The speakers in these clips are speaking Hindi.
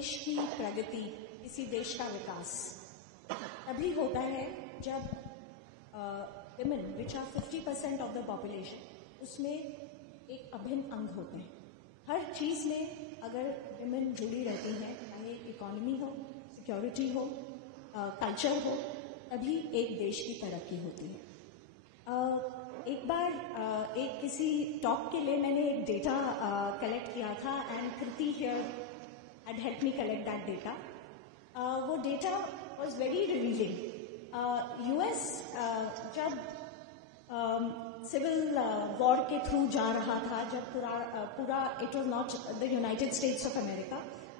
देश की प्रगति, किसी देश का विकास तभी होता है जब women, which are 50% of the population, उसमें एक अभिन्न अंग होते हैं. हर चीज़ में अगर women जुड़ी रहती हैं, चाहे इकोनॉमी हो, सिक्योरिटी हो, कल्चर हो, तभी एक देश की तरक्की होती है. एक बार एक किसी टॉक के लिए मैंने एक डेटा कलेक्ट किया था and Kriti here had help me collect that data. वो data was very revealing. US जब सिविल वॉर के थ्रू जा रहा था, जब पूरा it was not the United States of America,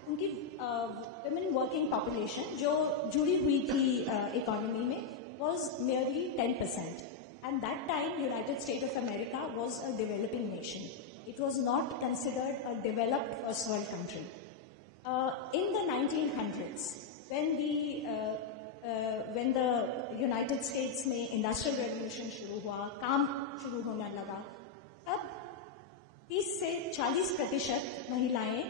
उनकी वुमेन वर्किंग पॉपुलेशन जो जुड़ी हुई थी इकोनॉमी में was merely 10%. And that time, United States of America was a developing nation. It was not considered a developed first world country. In the 1900s, when the United States में industrial revolution शुरू हुआ, काम शुरू होने लगा, तब 30 से 40% महिलाएं,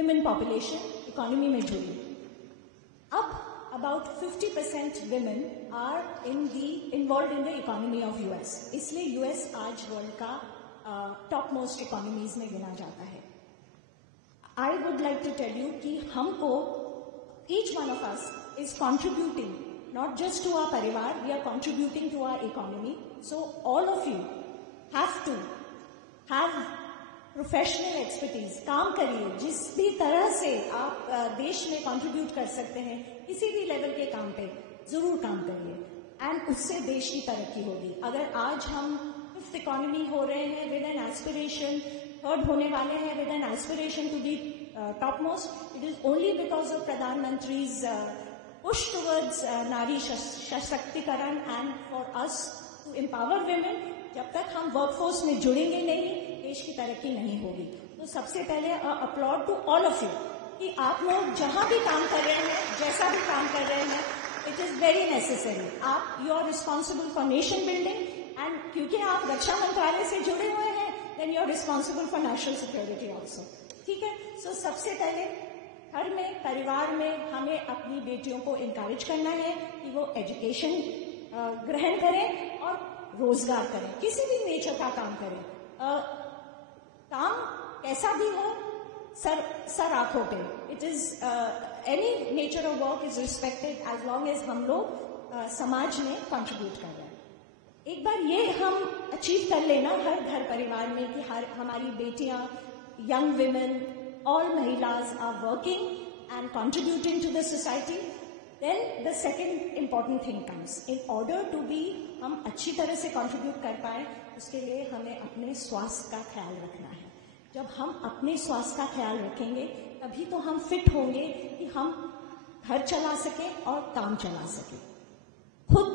women population, economy में जुड़ी. अब about 50% women are involved in the economy of US. इसलिए US आज वर्ल्ड का टॉप मोस्ट इकोनॉमीज में गिना जाता है. I would like to tell you कि हमको each one of us is contributing not just to our परिवार, we are contributing to our economy. So all of you have to have professional expertise. काम करिए, जिस भी तरह से आप देश में कंट्रीब्यूट कर सकते हैं, किसी भी लेवल के काम पे जरूर काम करिए एंड उससे देश की तरक्की होगी. अगर आज हम फिफ्थ इकोनॉमी हो रहे हैं विद एन एस्पिरेशन, थर्ड होने वाले हैं with an aspiration to be top most, it is only because of प्रधानमंत्रीज पुश टुवर्ड्स नारी सशक्तिकरण and for us to empower women. जब तक हम वर्कफोर्स में जुड़ेंगे नहीं, देश की तरक्की नहीं होगी. तो सबसे पहले applaud to all of you कि आप लोग जहां भी काम कर रहे हैं, जैसा भी काम कर रहे हैं, इट इज वेरी नेसेसरी. आप you are responsible for nation building and क्योंकि आप रक्षा मंत्रालय से जुड़े हुए हैं, then you are responsible for national security also. ठीक है. सो सबसे पहले घर में, परिवार में हमें अपनी बेटियों को इनकरेज करना है कि वो एजुकेशन ग्रहण करें और रोजगार करें, किसी भी नेचर का काम करें. काम कैसा भी हो, सर आंखों पे. It is any nature of work is respected as long as हम लोग समाज में कंट्रीब्यूट कर रहे हैं. एक बार ये हम अचीव कर लेना हर घर परिवार में कि हमारी बेटियां, यंग विमेन, ऑल महिलाज are working and contributing to the society. Then the second important thing comes. In order to be हम अच्छी तरह से contribute कर पाए, उसके लिए हमें अपने स्वास्थ्य का ख्याल रखना है. जब हम अपने स्वास्थ्य का ख्याल रखेंगे, तभी तो हम फिट होंगे कि हम घर चला सकें और काम चला सकें. खुद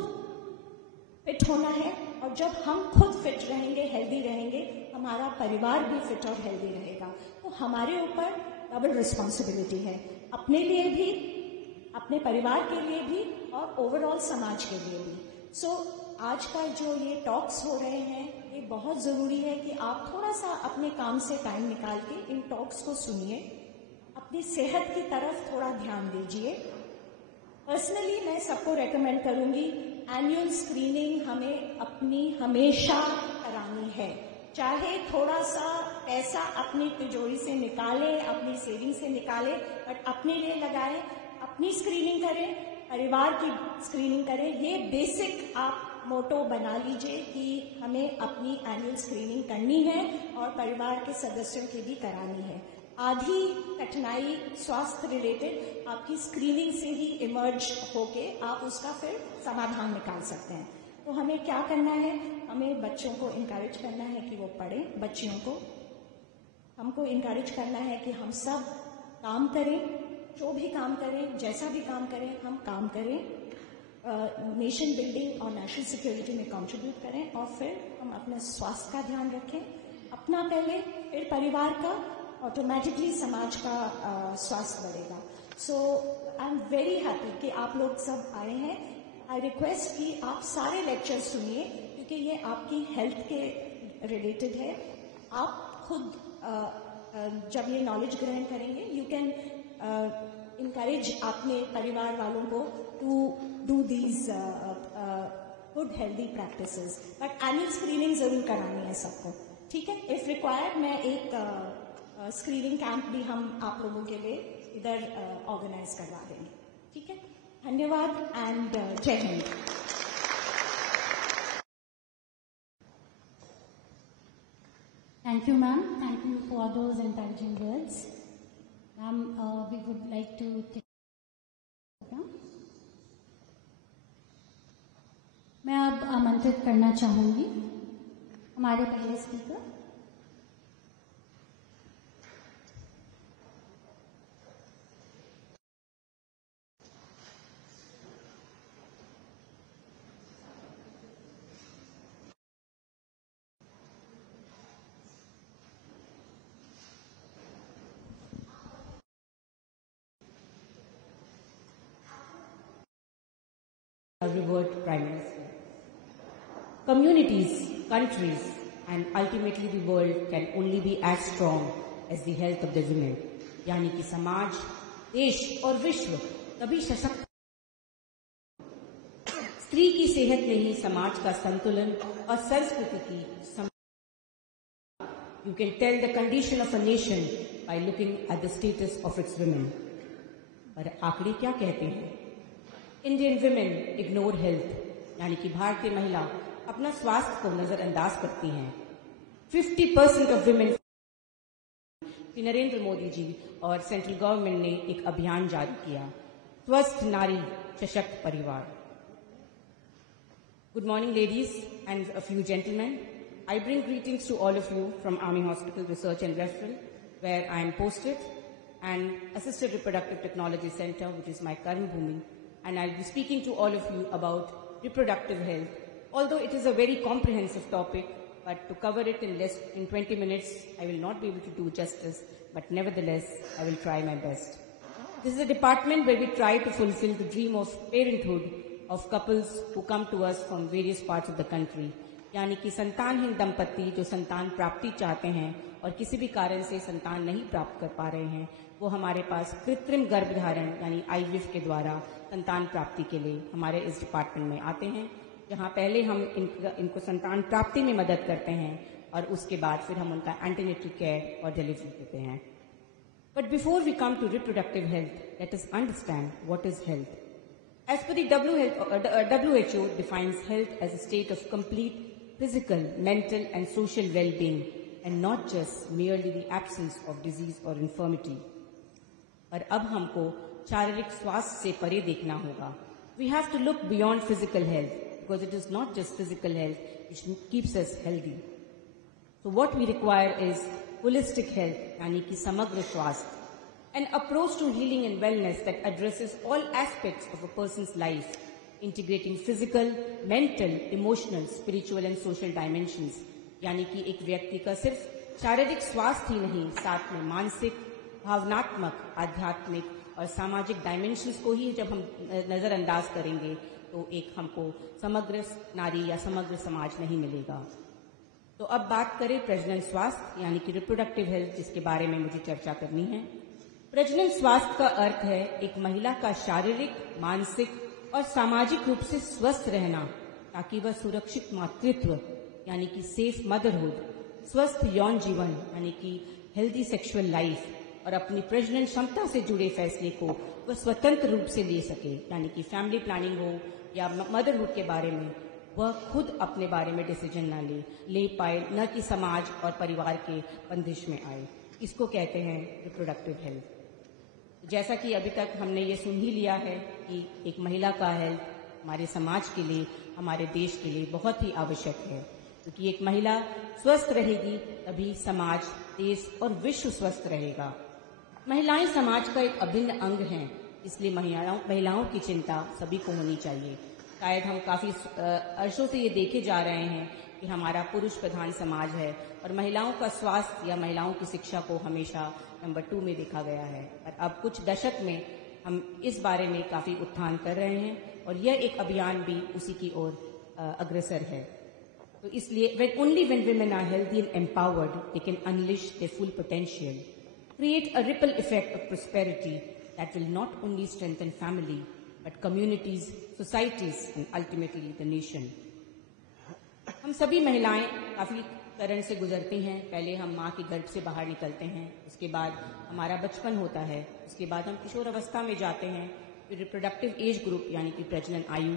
फिट होना है, और जब हम खुद फिट रहेंगे, हेल्दी रहेंगे, हमारा परिवार भी फिट और हेल्दी रहेगा. तो हमारे ऊपर डबल रिस्पॉन्सिबिलिटी है, अपने लिए भी, अपने परिवार के लिए भी और ओवरऑल समाज के लिए भी. सो आज का जो ये टॉक्स हो रहे हैं, ये बहुत ज़रूरी है कि आप थोड़ा सा अपने काम से टाइम निकाल के इन टॉक्स को सुनिए, अपनी सेहत की तरफ थोड़ा ध्यान दीजिए. पर्सनली मैं सबको रेकमेंड करूंगी, एनुअल स्क्रीनिंग हमें अपनी हमेशा करानी है. चाहे थोड़ा सा पैसा अपनी तिजोरी से निकालें, अपनी सेविंग से निकालें, बट अपने लिए लगाएं. अपनी स्क्रीनिंग करें, परिवार की स्क्रीनिंग करें. ये बेसिक आप मोटो बना लीजिए कि हमें अपनी एनुअल स्क्रीनिंग करनी है और परिवार के सदस्यों की भी करानी है. आधी कठिनाई स्वास्थ्य रिलेटेड आपकी स्क्रीनिंग से ही इमर्ज होके आप उसका फिर समाधान निकाल सकते हैं. तो हमें क्या करना है, हमें बच्चों को इनकरेज करना है कि वो पढ़ें. बच्चियों को हमको इनकरेज करना है कि हम सब काम करें, जो भी काम करें, जैसा भी काम करें, हम काम करें, नेशन बिल्डिंग और नेशनल सिक्योरिटी में कंट्रीब्यूट करें, और फिर हम अपने स्वास्थ्य का ध्यान रखें. अपना पहले, फिर परिवार का, ऑटोमेटिकली समाज का स्वास्थ्य बढ़ेगा. सो आई एम वेरी हैप्पी कि आप लोग सब आए हैं. आई रिक्वेस्ट कि आप सारे लेक्चर सुनिए, क्योंकि ये आपकी हेल्थ के रिलेटेड है. आप खुद जब ये नॉलेज ग्रहण करेंगे, यू कैन encourage अपने परिवार वालों को to do these good healthy practices. But annual screening जरूर करानी है सबको, ठीक है? If required मैं एक स्क्रीनिंग कैंप भी हम आप लोगों के लिए इधर ऑर्गेनाइज करवा देंगे, ठीक है? धन्यवाद एंड जय Hind. Thank you, ma'am. Thank you for those encouraging words. Ma'am, we would like to take. मैं अब आमंत्रित करना चाहूंगी हमारे पहले speaker Revered Prime Minister. Communities, countries, and ultimately the world can only be as strong as the health of the women. यानी कि समाज, देश और विश्व तभी सशक्त. स्त्री की सेहत में ही समाज का संतुलन और संस्कृति की You can tell the condition of a nation by looking at the status of its women. पर आंकड़े क्या कहते हैं? Indian women ignore health, यानी कि भारतीय महिला अपना स्वास्थ्य को नजरअंदाज करती हैं. 50% of women. नरेंद्र मोदी जी और सेंट्रल गवर्नमेंट ने एक अभियान जारी किया, स्वस्थ नारी सशक्त परिवार. Good morning, ladies and a few gentlemen. I bring greetings to all of you from Army Hospital Research and Referral, where I am posted, and Assisted Reproductive Technology Center, which is my Karma Bhumi. And I'll be speaking to all of you about reproductive health. Although it is a very comprehensive topic, but to cover it in 20 minutes, I will not be able to do justice, but nevertheless, I will try my best. This is a department where we try to fulfill the dream of parenthood of couples who come to us from various parts of the country. यानी कि संतानहीन दंपति जो संतान प्राप्ति चाहते हैं और किसी भी कारण से संतान नहीं प्राप्त कर पा रहे हैं, वो हमारे पास कृत्रिम गर्भधारण यानी IVF के द्वारा संतान प्राप्ति के लिए हमारे इस डिपार्टमेंट में आते हैं, जहां पहले हम इनको संतान प्राप्ति में मदद करते हैं और उसके बाद फिर हम उनका एंटीनेटल केयर और डिलीवरी देते हैं. But before we come to reproductive health, let us understand what is health. As per the WHO defines health as a state of complete physical, mental and social well-being and not just merely the absence of disease or infirmity. पर अब हमको शारीरिक स्वास्थ्य से परे देखना होगा. We have to look beyond physical health because it is not just physical health which keeps us healthy. So what we require is holistic health, यानी कि समग्र स्वास्थ्य. An approach to healing and wellness that addresses all aspects of a person's life, integrating physical, mental, emotional, spiritual and social dimensions. यानी कि एक व्यक्ति का सिर्फ शारीरिक स्वास्थ्य ही नहीं, साथ में मानसिक, भावनात्मक, आध्यात्मिक और सामाजिक डायमेंशंस को ही जब हम नजरअंदाज करेंगे तो एक हमको समग्र नारी या समग्र समाज नहीं मिलेगा. तो अब बात करें प्रजनन स्वास्थ्य यानी कि रिप्रोडक्टिव हेल्थ, जिसके बारे में मुझे चर्चा करनी है. प्रजनन स्वास्थ्य का अर्थ है एक महिला का शारीरिक, मानसिक और सामाजिक रूप से स्वस्थ रहना ताकि वह सुरक्षित मातृत्व यानी कि सेफ मदरहुड, स्वस्थ यौन जीवन यानी कि हेल्दी सेक्सुअल लाइफ और अपनी प्रजनन क्षमता से जुड़े फैसले को वह स्वतंत्र रूप से ले सके, यानी कि फैमिली प्लानिंग हो या मदरहुड के बारे में वह खुद अपने बारे में डिसीजन ना ले पाए, न कि समाज और परिवार के बंदिश में आए. इसको कहते हैं रिप्रोडक्टिव हेल्थ. जैसा कि अभी तक हमने ये सुन ही लिया है कि एक महिला का हेल्थ हमारे समाज के लिए, हमारे देश के लिए बहुत ही आवश्यक है, क्योंकि एक महिला स्वस्थ रहेगी तभी समाज, देश और विश्व स्वस्थ रहेगा. महिलाएं समाज का एक अभिन्न अंग हैं, इसलिए महिलाओं की चिंता सभी को होनी चाहिए. शायद हम काफी अर्षों से ये देखे जा रहे हैं कि हमारा पुरुष प्रधान समाज है और महिलाओं का स्वास्थ्य या महिलाओं की शिक्षा को हमेशा नंबर 2 में देखा गया है. और अब कुछ दशक में हम इस बारे में काफी उत्थान कर रहे हैं और यह एक अभियान भी उसी की ओर अग्रसर है. तो इसलिए when women are healthy and empowered, they can unleash their full potential. create a ripple effect of prosperity that will not only strengthen family, but communities, societies, and ultimately the nation. हम सभी महिलाएं काफ़ी चरण से गुजरती हैं। पहले हम माँ के गर्भ से बाहर निकलते हैं, उसके बाद हमारा बचपन होता है, उसके बाद हम किशोर अवस्था में जाते हैं, फिर रिप्रोडक्टिव एज ग्रुप यानी कि प्रजनन आयु,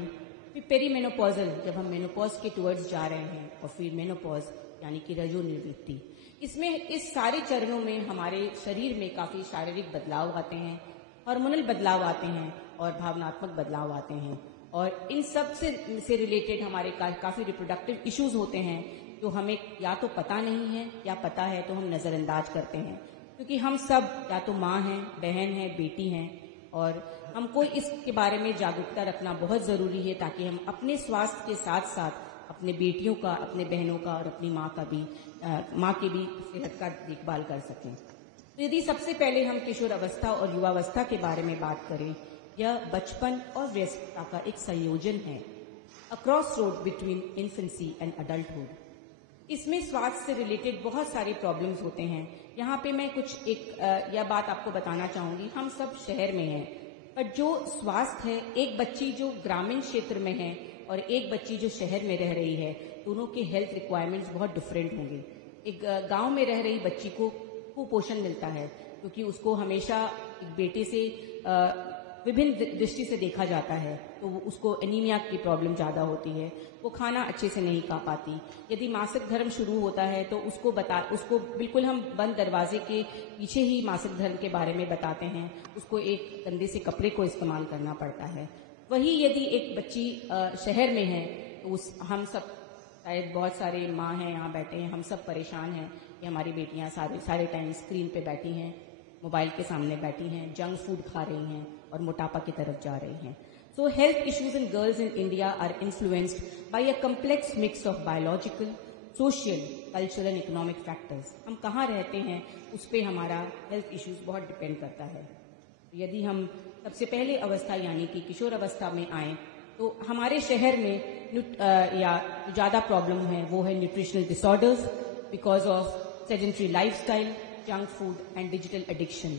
फिर पेरीमेनोपॉजल जब हम मेनोपॉज के टुवर्ड्स जा रहे हैं, और फिर मेनोपॉज यानी कि रजोनिवृत्ति। इसमें इस सारे चरणों में हमारे शरीर में काफ़ी शारीरिक बदलाव आते हैं, हार्मोनल बदलाव आते हैं और भावनात्मक बदलाव आते हैं, और इन सब से रिलेटेड हमारे काफ़ी रिप्रोडक्टिव इश्यूज होते हैं जो हमें या तो पता नहीं है या पता है तो हम नज़रअंदाज करते हैं, क्योंकि हम सब या तो माँ हैं, बहन हैं, बेटी हैं, और हमको इसके बारे में जागरूकता रखना बहुत ज़रूरी है ताकि हम अपने स्वास्थ्य के साथ साथ अपने बेटियों का, अपने बहनों का और अपनी माँ की भी सेहत का देखभाल कर सकें। तो यदि सबसे पहले हम किशोर अवस्था और युवावस्था के बारे में बात करें, यह बचपन और वयस्कता का एक संयोजन है, a cross road between infancy and adulthood. इसमें स्वास्थ्य से रिलेटेड बहुत सारी प्रॉब्लम्स होते हैं। यहाँ पे मैं यह बात आपको बताना चाहूँगी, हम सब शहर में हैं, पर जो स्वास्थ्य है, एक बच्ची जो ग्रामीण क्षेत्र में है और एक बच्ची जो शहर में रह रही है, दोनों के हेल्थ रिक्वायरमेंट्स बहुत डिफरेंट होंगे। एक गांव में रह रही बच्ची को कुपोषण मिलता है क्योंकि उसको हमेशा एक बेटे से विभिन्न दृष्टि से देखा जाता है, तो उसको एनीमिया की प्रॉब्लम ज़्यादा होती है, वो खाना अच्छे से नहीं खा पाती। यदि मासिक धर्म शुरू होता है तो उसको बिल्कुल हम बंद दरवाजे के पीछे ही मासिक धर्म के बारे में बताते हैं, उसको एक गंदे से कपड़े को इस्तेमाल करना पड़ता है। वही यदि एक बच्ची शहर में है तो हम सब, शायद बहुत सारे माँ हैं यहाँ बैठे हैं, हम सब परेशान हैं कि हमारी बेटियाँ सारे टाइम स्क्रीन पे बैठी हैं, मोबाइल के सामने बैठी हैं, जंक फूड खा रही हैं और मोटापा की तरफ जा रही हैं। So health issues in girls in India are influenced by a complex mix of biological, social, cultural and economic factors. हम कहाँ रहते हैं उस पे हमारा हेल्थ इश्यूज बहुत डिपेंड करता है। यदि हम सबसे पहले अवस्था यानी कि किशोर अवस्था में आए तो हमारे शहर में या ज़्यादा प्रॉब्लम है वो है nutritional disorders because of sedentary lifestyle, junk food and digital addiction.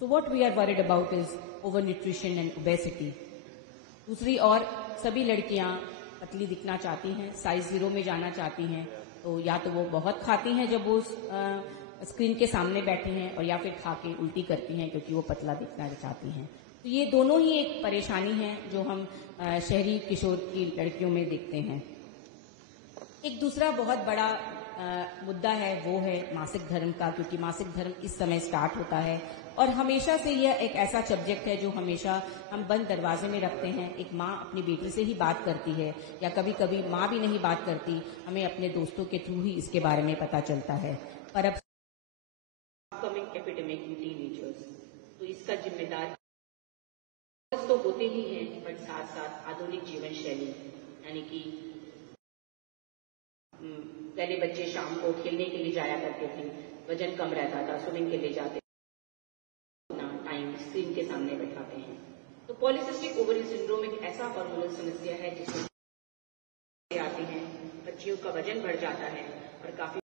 So what we are worried about is overnutrition and obesity. दूसरी ओर सभी लड़कियां पतली दिखना चाहती हैं, साइज 0 में जाना चाहती हैं, तो या तो वो बहुत खाती हैं जब वो स्क्रीन के सामने बैठी हैं, और या फिर खा के उल्टी करती हैं क्योंकि वो पतला दिखना चाहती हैं। तो ये दोनों ही एक परेशानी है जो हम शहरी किशोर की लड़कियों में देखते हैं। एक दूसरा बहुत बड़ा मुद्दा है वो है मासिक धर्म का, क्योंकि मासिक धर्म इस समय स्टार्ट होता है और हमेशा से यह एक ऐसा सब्जेक्ट है जो हमेशा हम बंद दरवाजे में रखते हैं। एक माँ अपनी बेटी से ही बात करती है या कभी कभी माँ भी नहीं बात करती, हमें अपने दोस्तों के थ्रू ही इसके बारे में पता चलता है। पर अब अपकमिंग एपिडेमिक इन टीनेजर्स, तो इसका जिम्मेदार तो होते ही हैं, बट साथ साथ आधुनिक जीवन शैली, यानी कि पहले बच्चे शाम को खेलने के लिए जाया करते थे, वजन कम रहता था, स्विमिंग के लिए जाते, टाइम स्क्रीन के सामने बैठाते हैं। तो पॉलीसिस्टिक ओवरी सिंड्रोम एक ऐसा हार्मोनल समस्या है जिसमें आती है, बच्चियों का वजन बढ़ जाता है और काफी